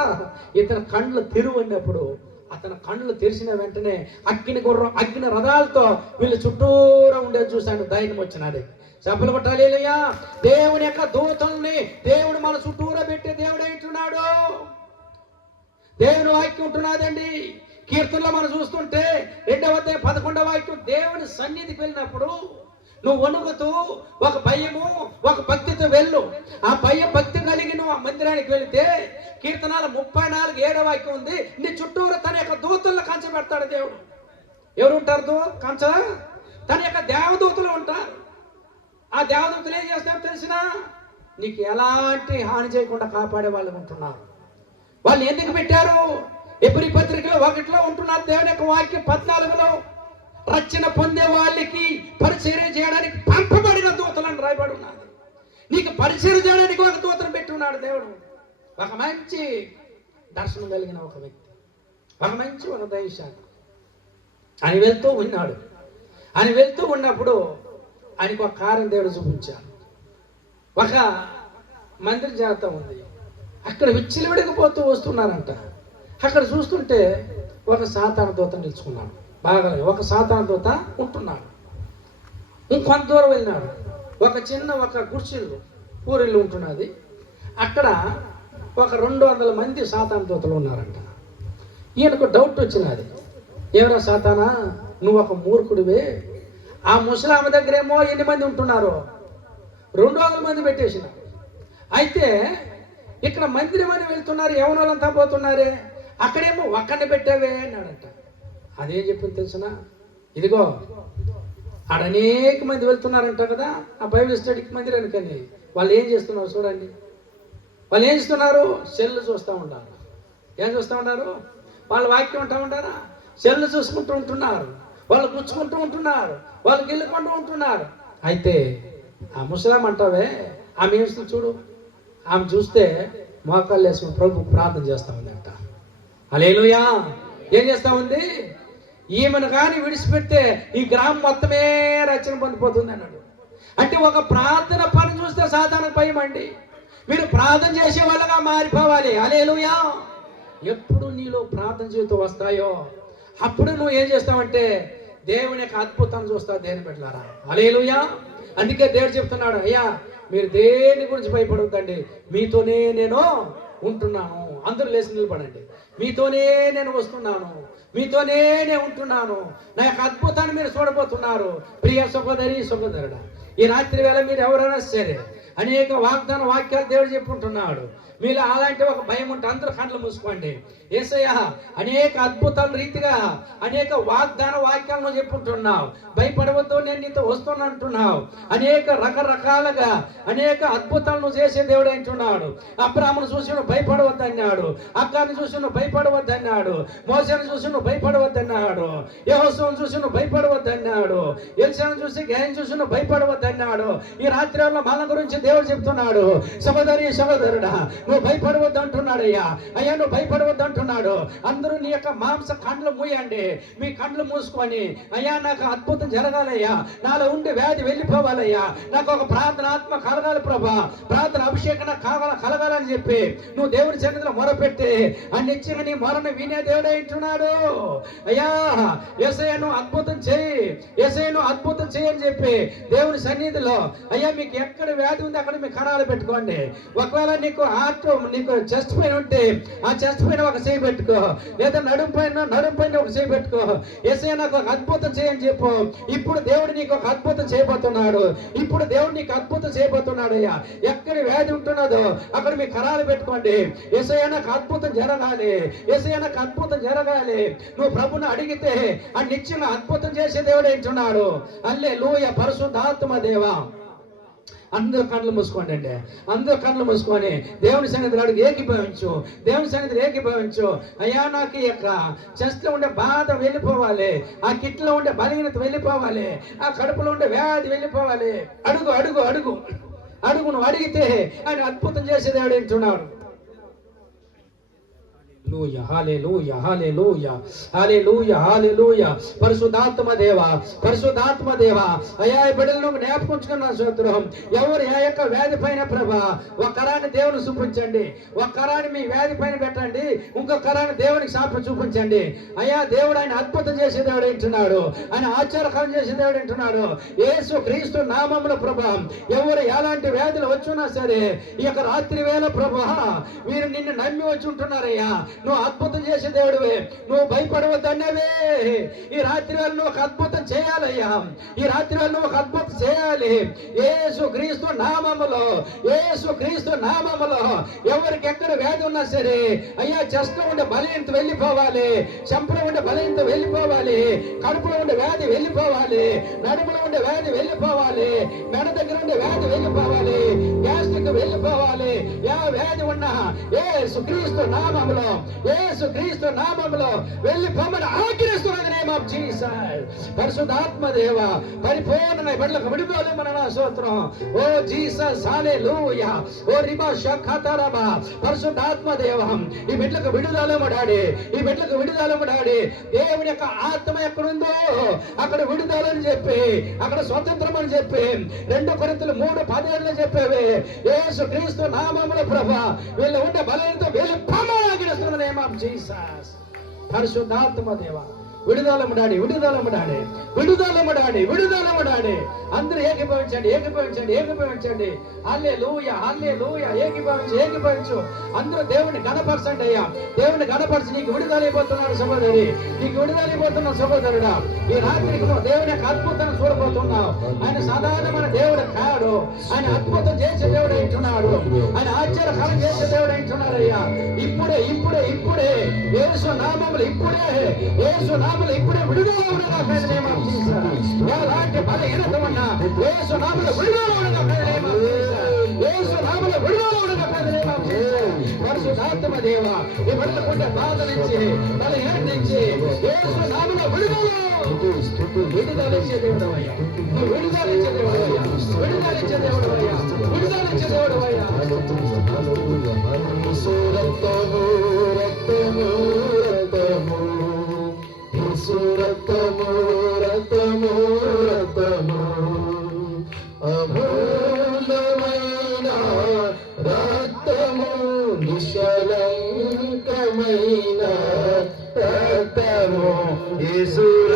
ఇతని కళ్ళు తెరువన్నప్పుడు అతని కళ్ళు తెరిచిన వెంటనే అగ్ని రథాలతో వీళ్ళు చుట్టూరా ఉండేది చూశాను. ధైర్యం వచ్చినది. చెప్పలు కొట్టాలి. దేవుని యొక్క దూతల్ని దేవుడు మన చుట్టూరా పెట్టే దేవుడు అంటున్నాడు. దేవుని వాక్యం ఉంటున్నదండి. కీర్తనలో మనం చూస్తుంటే 2వ అధ్యాయం 11వ వాక్యం, దేవుని సన్నిధికి వెళ్ళినప్పుడు నువ్వు వణుకుతూ ఒక భయము ఒక భక్తితో వెళ్ళు. ఆ భక్తి కలిగి నువ్వు ఆ మందిరానికి వెళితే కీర్తనాల 34:7వ వాక్యం ఉంది, నీ చుట్టూరు తన యొక్క దూతలను కంచె పెడతాడు దేవుడు. ఎవరు ఉంటారు కంచ? తన యొక్క దేవదూతలు ఉంటారు. ఆ దేవదూతలు ఏం చేస్తారు తెలిసినా నీకు ఎలాంటి హాని చేయకుండా కాపాడే వాళ్ళు ఉంటున్నారు. వాళ్ళు ఎందుకు పెట్టారు? ఎబ్రీ పత్రికలో 1లో ఉంటున్నారు. దేవుని యొక్క వాక్యం 14లో రక్షణ పొందే వాళ్ళకి పరిచర్య చేయడానికి పంపబడిన దూతలను రాయబడి ఉన్నది. నీకు పరిచర్య చేయడానికి ఒక దూతను పెట్టి ఉన్నాడు దేవుడు. ఒక మంచి దర్శనం కలిగిన ఒక వ్యక్తి, ఒక మంచి ఒక దైవశాఖ అని వెళ్తూ ఉన్నాడు. అని వెళ్తూ ఉన్నప్పుడు ఆయనకు ఒక కారం దేవుడు చూపించాడు. ఒక మందిరం జరుగుతూ ఉంది. అక్కడ విచ్చలవిడిగిపోతూ వస్తున్నారంట. అక్కడ చూస్తుంటే ఒక సాతాను దూత నిలుచుకున్నాడు. బాగా ఒక సాతాను దూత ఉంటున్నాడు. ఇంకొంత దూరం వెళ్ళినాడు. ఒక చిన్న గుడిసెలు పూరిల్లు ఉంటున్నది. అక్కడ ఒక 200 మంది సాతాను దూతలు ఉన్నారంట. ఈయనకు డౌట్ వచ్చినది, ఎవరా సాతానా, నువ్వు ఒక మూర్ఖుడివే, ఆ ముసలామ దగ్గరేమో ఎన్ని మంది ఉంటున్నారు, 200 మంది పెట్టేసిన, అయితే ఇక్కడ మందిరం అని వెళ్తున్నారు, ఎవరోళ్ళంతా పోతున్నారే, అక్కడేమో ఒక్కడిని పెట్టావే అన్నాడంట. అదేం చెప్పింది తెలిసిన, ఇదిగో ఆడ అనేక మంది వెళ్తున్నారంట కదా ఆ బైబిల్ స్టడీకి మందిరానికని, వాళ్ళు ఏం చేస్తున్నారు చూడండి, వాళ్ళు ఏం చేస్తున్నారు, సెల్లు చూస్తూ ఉంటారు. ఏం చూస్తూ ఉంటారు, వాళ్ళు వాక్యం ఉంటా ఉంటారా, సెల్లు చూసుకుంటూ ఉంటున్నారు, వాళ్ళు గుచ్చుకుంటూ ఉంటున్నారు, వాళ్ళు గిల్లుకుంటూ ఉంటున్నారు. అయితే ఆ ముసలాం అంటావే, ఆమె ఏం చేస్తుంది చూడు, ఆమె చూస్తే మోకాళ్ళు వేసుకుని ప్రభు ప్రార్థన చేస్తూ ఉందంట. హల్లెలూయా. ఏం చేస్తూ ఉంది, ఈమెను కానీ విడిచిపెడితే ఈ గ్రామం మొత్తమే రచన పొందిపోతుంది అన్నాడు. అంటే ఒక ప్రార్థన పని చూస్తే సాధారణ భయం అండి. మీరు ప్రార్థన చేసే వాళ్ళగా మారిపోవాలి. హల్లెలూయా. ఎప్పుడు నీలో ప్రార్థన జీవితం వస్తాయో అప్పుడు నువ్వు ఏం చేస్తావంటే దేవుని యొక్క అద్భుతాన్ని చూస్తావు దేని పెట్టారా. హల్లెలూయా. అందుకే దేవుడు చెప్తున్నాడు, అయ్యా మీరు దేని గురించి భయపడవద్దండి, మీతోనే నేను ఉంటున్నాను. అందరూ లేచి నిలబడండి. మీతోనే నేను వస్తున్నాను, మీతోనే నేను ఉంటున్నాను, నా యొక్క అద్భుతాన్ని మీరు చూడబోతున్నారు. ప్రియ సహోదరి సహోదరుడా, ఈ రాత్రి వేళ మీరు ఎవరైనా సరే అనేక వాగ్దాన వాక్యాలు దేవుడు చెప్పుకుంటున్నాడు. మీలో అలాంటి ఒక భయం ఉంటే అందరూ కళ్ళు మూసుకోండి. యేసయ్య అనేక అద్భుతాల రీతిగా అనేక వాగ్దాన వాక్యాలను చెప్పుకుంటున్నావు. భయపడవద్దు, నేను నీతో వస్తున్నా అంటున్నావు. అనేక రకరకాలుగా అనేక అద్భుతాలను చేసే దేవుడు అంటున్నాడు. అబ్రాహామును చూసి నువ్వు భయపడవద్దు అన్నాడు, అక్కాని చూసి నువ్వు భయపడవద్దు అన్నాడు, మోసేను చూసి నువ్వు భయపడవద్దు అన్నాడు, యెహోషువను చూసి నువ్వు భయపడవద్దు అన్నాడు, ఎలీషాను చూసి గేయం చూసి నువ్వు భయపడవద్దు అన్నాడు. ఈ రాత్రి వల్ల మన గురించి దేవుడు చెప్తున్నాడు, సహోదరి సహోదరుడా నువ్వు భయపడవద్దు అంటున్నాడు. అయ్యా నువ్వు భయపడవద్దు అంటున్నాడు. అందరూ నీ యొక్క మాంస కండ్లు మూయండి, మీ కండ్లు మూసుకొని అయ్యా నాకు అద్భుతం జరగాలయ్యా, నాలో ఉండి వ్యాధి వెళ్ళిపోవాలయ్యా, నాకు ఒక ప్రార్థన ఆత్మ కలగాలి ప్రభా, ప్రార్థన అభిషేకం కలగాలని చెప్పి నువ్వు దేవుడి సన్నిధిలో మొరపెట్టి అన్నిచ్చిగా నీ మొరను వినే దేవుడే అంటున్నాడు. అయ్యా యేసయ్యను అద్భుతం చేయి, యేసయ్యను అద్భుతం చేయని చెప్పి దేవుని సన్నిధిలో అయ్యా మీకు ఎక్కడ వ్యాధి ఉంది అక్కడ మీ కణాలు పెట్టుకోండి. ఒకవేళ నీకు నీకు చెస్ట్ పైన ఉంటే ఆ చెస్ట్ పైన ఒక చేయి పెట్టుకో, లేదా నడుము పైన ఒక చేయి పెట్టుకో. యేసయ్య నాకు ఒక అద్భుతం చేయని చెప్పు. ఇప్పుడు దేవుడు నీకు ఒక అద్భుతం చేయబోతున్నాడు, ఇప్పుడు దేవుడు నీకు అద్భుతం చేయబోతున్నాడు. అయ్యా ఎక్కడ వ్యాధి ఉంటున్నదో అక్కడ మీ కరాలు పెట్టుకోండి. యేసయ్య నాకు అద్భుతం జరగాలి, యేసయ్య నాకు అద్భుతం జరగాలి. నువ్వు ప్రభుని అడిగితే ఆ నిత్యంగా అద్భుతం చేసే దేవుడు ఏంటున్నాడు. హల్లెలూయా. పరిశుద్ధాత్మ దేవా అందరూ కళ్ళు మూసుకోండి అండి, అందరూ కళ్ళు మూసుకొని దేవుని సన్నిధిలో అడిగి ఏకీభవించు, దేవుని సన్నిధిలో ఏకీభవించు. అయ్యా నాకు ఈ యొక్క చెస్ట్లో ఉండే బాధ వెళ్ళిపోవాలి, ఆ కిట్లో ఉండే బలహీనత వెళ్ళిపోవాలి, ఆ కడుపులో ఉండే వ్యాధి వెళ్ళిపోవాలి. అడుగు అడుగు అడుగు అడుగు, నువ్వు అడిగితే ఆయన అద్భుతం చేసే దేవుడు ఏంటున్నాడు. హల్లెలూయా హల్లెలూయా హల్లెలూయా హల్లెలూయా. పరిశుద్ధాత్మ దేవా, పరిశుద్ధాత్మ దేవా అయ్యా ఈ బిడ్డలను జ్ఞాపకించుకున్న స్తోత్రం. ఎవరు ఏ యొక్క వ్యాధి పైన ప్రభా ఒక కరాన్ని దేవుని చూపించండి, ఒక కరాన్ని మీ వ్యాధి పైన పెట్టండి, ఇంకొక కరాన్ని దేవునికి సాప చూపించండి. అయ్యా దేవుడు ఆయన అద్భుతం చేసే దేవుడు అంటున్నాడు, ఆయన ఆశ్చర్యకరం చేసే దేవుడు అంటున్నాడు. యేసు క్రీస్తు నామములో ప్రభా ఎవరు ఎలాంటి వ్యాధులు వచ్చున్నా సరే ఈ యొక్క రాత్రి వేళ ప్రభా వీరు నిన్ను నమ్మి వచ్చి ఉంటున్నారయ్యా. నువ్వు అద్భుతం చేసే దేవుడివే, నువ్వు భయపడవద్దన్నవే. ఈ రాత్రి వేళ నువ్వు ఒక అద్భుతం చేయాలయ్యా, ఈ రాత్రి వేళ నువ్వు ఒక అద్భుతం చేయాలి. యేసు క్రీస్తు నామములో, యేసు క్రీస్తు నామములో ఎవరికి ఎక్కడ వ్యాధి ఉన్నా సరే అయ్యా చెస్ట్లో ఉండే బలహీనత వెళ్ళిపోవాలి, చెంపలో ఉండే బలహీనత వెళ్ళిపోవాలి, కడుపులో ఉండే వ్యాధి వెళ్ళిపోవాలి, నడుములో ఉండే వ్యాధి వెళ్ళిపోవాలి, మెడ దగ్గర ఉండే వ్యాధి వెళ్ళిపోవాలి, గ్యాస్ట్రిక్ వెళ్ళిపోవాలి. ఏ వ్యాధి ఉన్నా యేసు క్రీస్తు నామములో, యేసు క్రీస్తు నామములో వెళ్ళిపోమని ఆజ్ఞిస్తున్నది నేమ్ ఆఫ్ జీసస్. పరిశుద్ధాత్మ దేవ పరిపూర్ణ బిడ్డలకు విడుదలమని నా స్తోత్రం. ఓ జీసస్ హల్లెలూయా. ఓ రిబా షఖతరబా. పరిశుద్ధాత్మ దేవ ఈ బిడ్డలకు విడుదలమడాడి, ఈ బిడ్డలకు విడుదలమడాడి. దేవుని యొక్క ఆత్మ ఎక్కడుందో అక్కడ విడుదలని చెప్పి, అక్కడ స్వతంత్రం అని చెప్పి 2 కొరింథీయులు 3:17 చెప్పేవి. యేసు క్రీస్తు నామములో ప్రభా వీళ్ళ ఉండే బలహీనత వెళ్ళిపోమని ఆజ్ఞిస్తున్న నేమ్ ఆఫ్ జీసస్. పరిశుద్ధాత్మ దేవ విడుదలముడాడి విడుదలముడాడి విడుదలముడాడి విడుదలముడాడి. అందరూ ఏకీభవించండి ఏకీభవించండి ఏకీభవించండి. హల్లెలూయా హల్లెలూయా. ఏకీభవించు. అందరూ దేవుని గణపరచండి అయ్యా. దేవుని గణపరిచి నీకు విడుదలైపోతున్నాడు సహోదరి, నీకు విడుదలైపోతున్నావు సహోదరుడా. ఈ రాత్రికి నువ్వు దేవుని యొక్క అద్భుతాన్ని చూడబోతున్నావు. ఆయన సాధారణమైన దేవుడు కాడు, ఆయన అద్భుతం చేసే దేవుడు అంటున్నాడు, ఆయన ఆశ్చర్యకాలం చేసే దేవుడు అంటున్నాడు అయ్యా. ఇప్పుడే ఇప్పుడే ఇప్పుడే యేసు నామములు ఇప్పుడే యేసు నామములు ఇప్పుడే విడుదల ఉండగా ఎలాంటి బలహీనత ఉన్నా యేసు నామములు విడుదల ఉండగా యేసు నామములు విడుదల ఉండగా పరిశుద్ధాత్మ దేవా ఈ పడుకుంటే బాధ నుంచి బలహీనత నుంచి యేసు నామములు విడుదలిచ్చే దేవుడు అయ్యా. నువ్వు విడుదలిచ్చే దేవుడు అయ్యా. విడుదలిచ్చే దేవుడు అయ్యా. విడుదలిచ్చే దేవుడు అయ్యా.